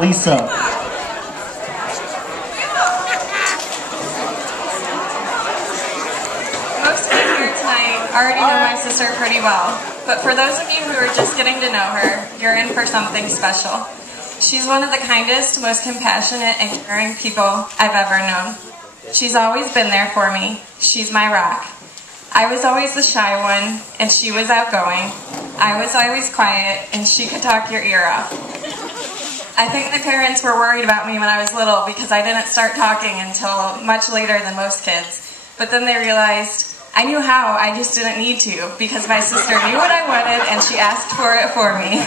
Lisa. Most of you here tonight already know my sister pretty well, but for those of you who are just getting to know her, you're in for something special. She's one of the kindest, most compassionate, and caring people I've ever known. She's always been there for me. She's my rock. I was always the shy one, and she was outgoing. I was always quiet, and she could talk your ear off. I think my parents were worried about me when I was little because I didn't start talking until much later than most kids. But then they realized I knew how, I just didn't need to, because my sister knew what I wanted and she asked for it for me.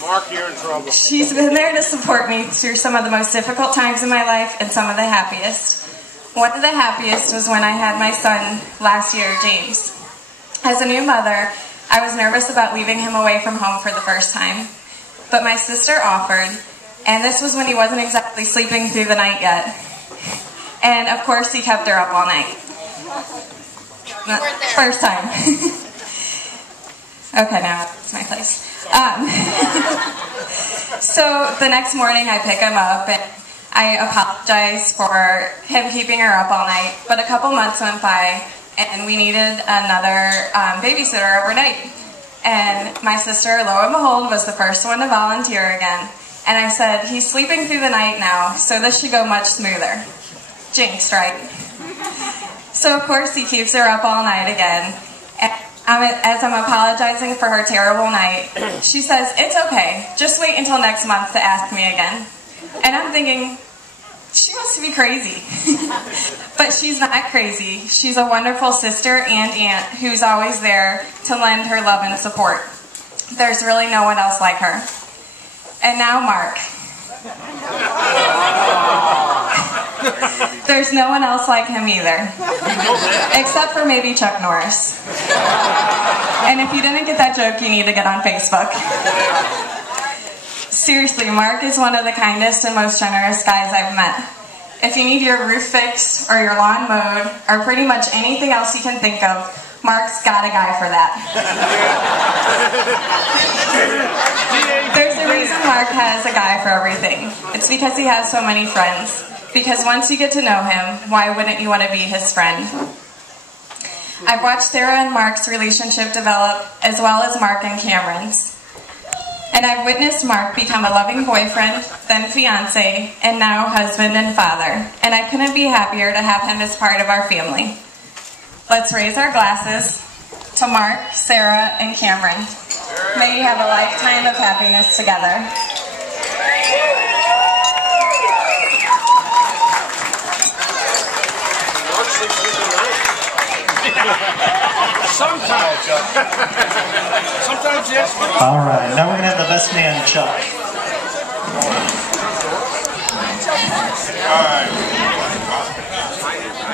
Mark, you're in trouble. She's been there to support me through some of the most difficult times in my life and some of the happiest. One of the happiest was when I had my son last year, James. As a new mother, I was nervous about leaving him away from home for the first time. But my sister offered, and this was when he wasn't exactly sleeping through the night yet. And of course he kept her up all night. First time. Okay, now it's my place. So the next morning I pick him up and I apologize for him keeping her up all night, but a couple months went by and we needed another babysitter overnight. And my sister, lo and behold, was the first one to volunteer again. And I said, he's sleeping through the night now, so this should go much smoother. Jinxed, right? So of course he keeps her up all night again. And as I'm apologizing for her terrible night, she says, it's okay, just wait until next month to ask me again. And I'm thinking, she must be crazy. But she's not crazy. She's a wonderful sister and aunt who's always there to lend her love and support. There's really no one else like her. And now Mark. There's no one else like him either. Except for maybe Chuck Norris. And if you didn't get that joke, you need to get on Facebook. Seriously, Mark is one of the kindest and most generous guys I've met. If you need your roof fixed, or your lawn mowed, or pretty much anything else you can think of, Mark's got a guy for that. There's a reason Mark has a guy for everything. It's because he has so many friends. Because once you get to know him, why wouldn't you want to be his friend? I've watched Sarah and Mark's relationship develop, as well as Mark and Cameron's. And I've witnessed Mark become a loving boyfriend, then fiance, and now husband and father. And I couldn't be happier to have him as part of our family. Let's raise our glasses to Mark, Sarah, and Cameron. May you have a lifetime of happiness together. Sometimes. Sometimes yes. All right, now we're going to have the best man, Chuck.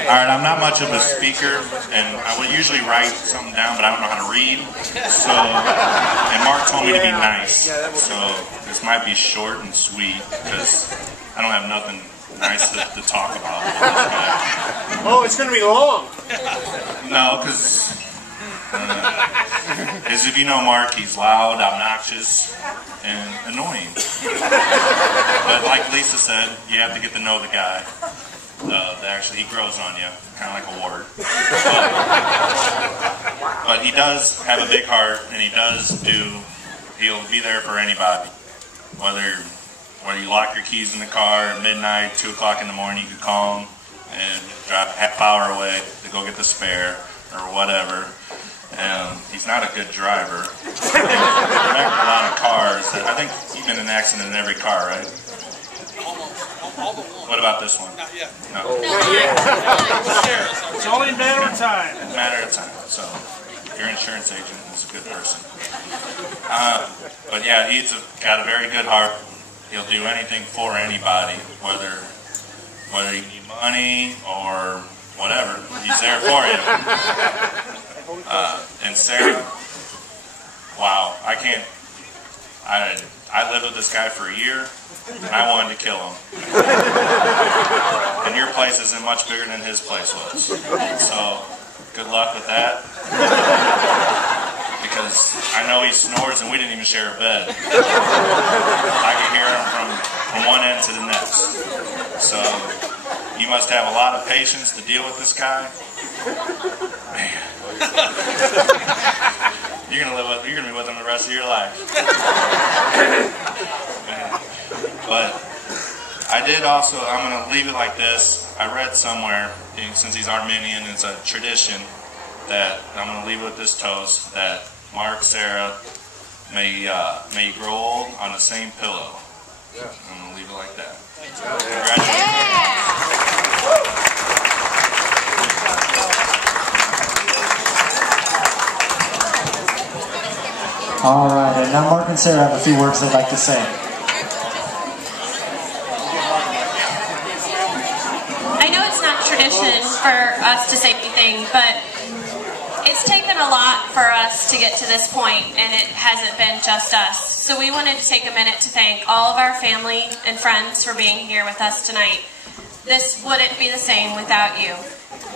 All right, I'm not much of a speaker, and I would usually write something down, but I don't know how to read. So, and Mark told me to be nice, so this might be short and sweet, because I don't have nothing nice to talk about. Oh, it's going to be long. No, because if you know Mark, he's loud, obnoxious, and annoying. But like Lisa said, you have to get to know the guy. Actually, he grows on you, kind of like a wart. But he does have a big heart, and he'll be there for anybody. Whether you lock your keys in the car at midnight, 2 o'clock in the morning, you could call him and drive a half hour away to go get the spare or whatever. And he's not a good driver. He's wrecked a lot of cars. I think you've been in an accident in every car, right? What about this one? Not yet. No. It's only a matter of time. It's a matter of time. So your insurance agent is a good person. But yeah, he's got a very good heart. He'll do anything for anybody, whether you need money or whatever. He's there for you. And Sarah, wow, I lived with this guy for a year, and I wanted to kill him. And your place isn't much bigger than his place was. So, good luck with that. Because I know he snores, and we didn't even share a bed. I could hear him from to the next. So you must have a lot of patience to deal with this guy. Man. You're gonna be with him the rest of your life. But I did also, I'm gonna leave it like this. I read somewhere, since he's Armenian, it's a tradition that I'm gonna leave it with this toast that Mark, Sarah, may you grow old on the same pillow. Yeah. I'm gonna leave it like that. All right, and now Mark and Sarah have a few words they'd like to say. I know it's not tradition for us to say anything, but it's taken a lot for us to get to this point, and it hasn't been just us. So we wanted to take a minute to thank all of our family and friends for being here with us tonight. This wouldn't be the same without you.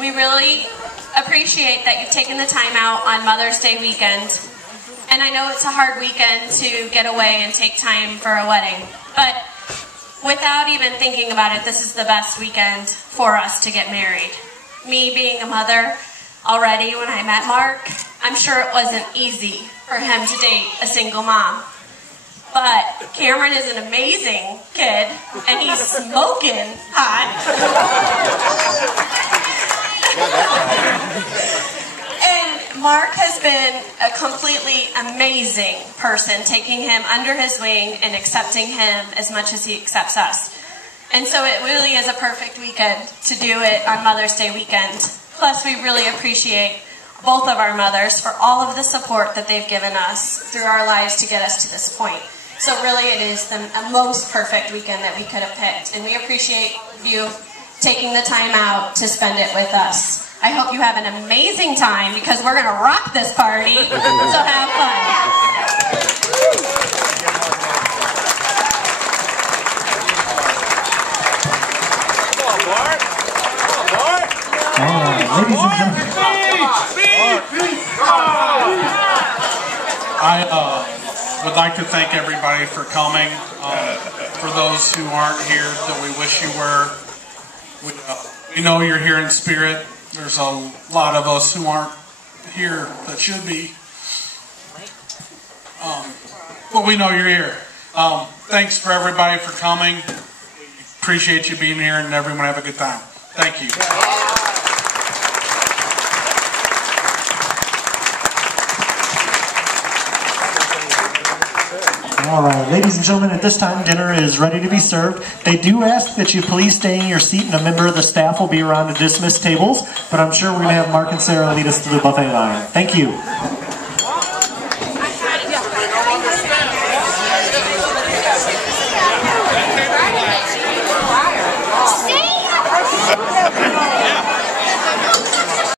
We really appreciate that you've taken the time out on Mother's Day weekend. And I know it's a hard weekend to get away and take time for a wedding. But without even thinking about it, this is the best weekend for us to get married. Me being a mother already when I met Mark, I'm sure it wasn't easy for him to date a single mom. But Cameron is an amazing kid, and he's smoking hot. And Mark has been a completely amazing person, taking him under his wing and accepting him as much as he accepts us. And so it really is a perfect weekend to do it on Mother's Day weekend. Plus, we really appreciate both of our mothers for all of the support that they've given us through our lives to get us to this point. So really it is the most perfect weekend that we could have picked. And we appreciate you taking the time out to spend it with us. I hope you have an amazing time because we're going to rock this party. So have fun. Come on, Mark. Come on, Mark. All right, ladies and gentlemen. I would like to thank everybody for coming. For those who aren't here, that we wish you were. We know you're here in spirit. There's a lot of us who aren't here that should be. But we know you're here. Thanks for everybody for coming. We appreciate you being here, and everyone have a good time. Thank you. All right, ladies and gentlemen, at this time, dinner is ready to be served. They do ask that you please stay in your seat, and a member of the staff will be around to dismiss tables, but I'm sure we're going to have Mark and Sarah lead us to the buffet line. Thank you.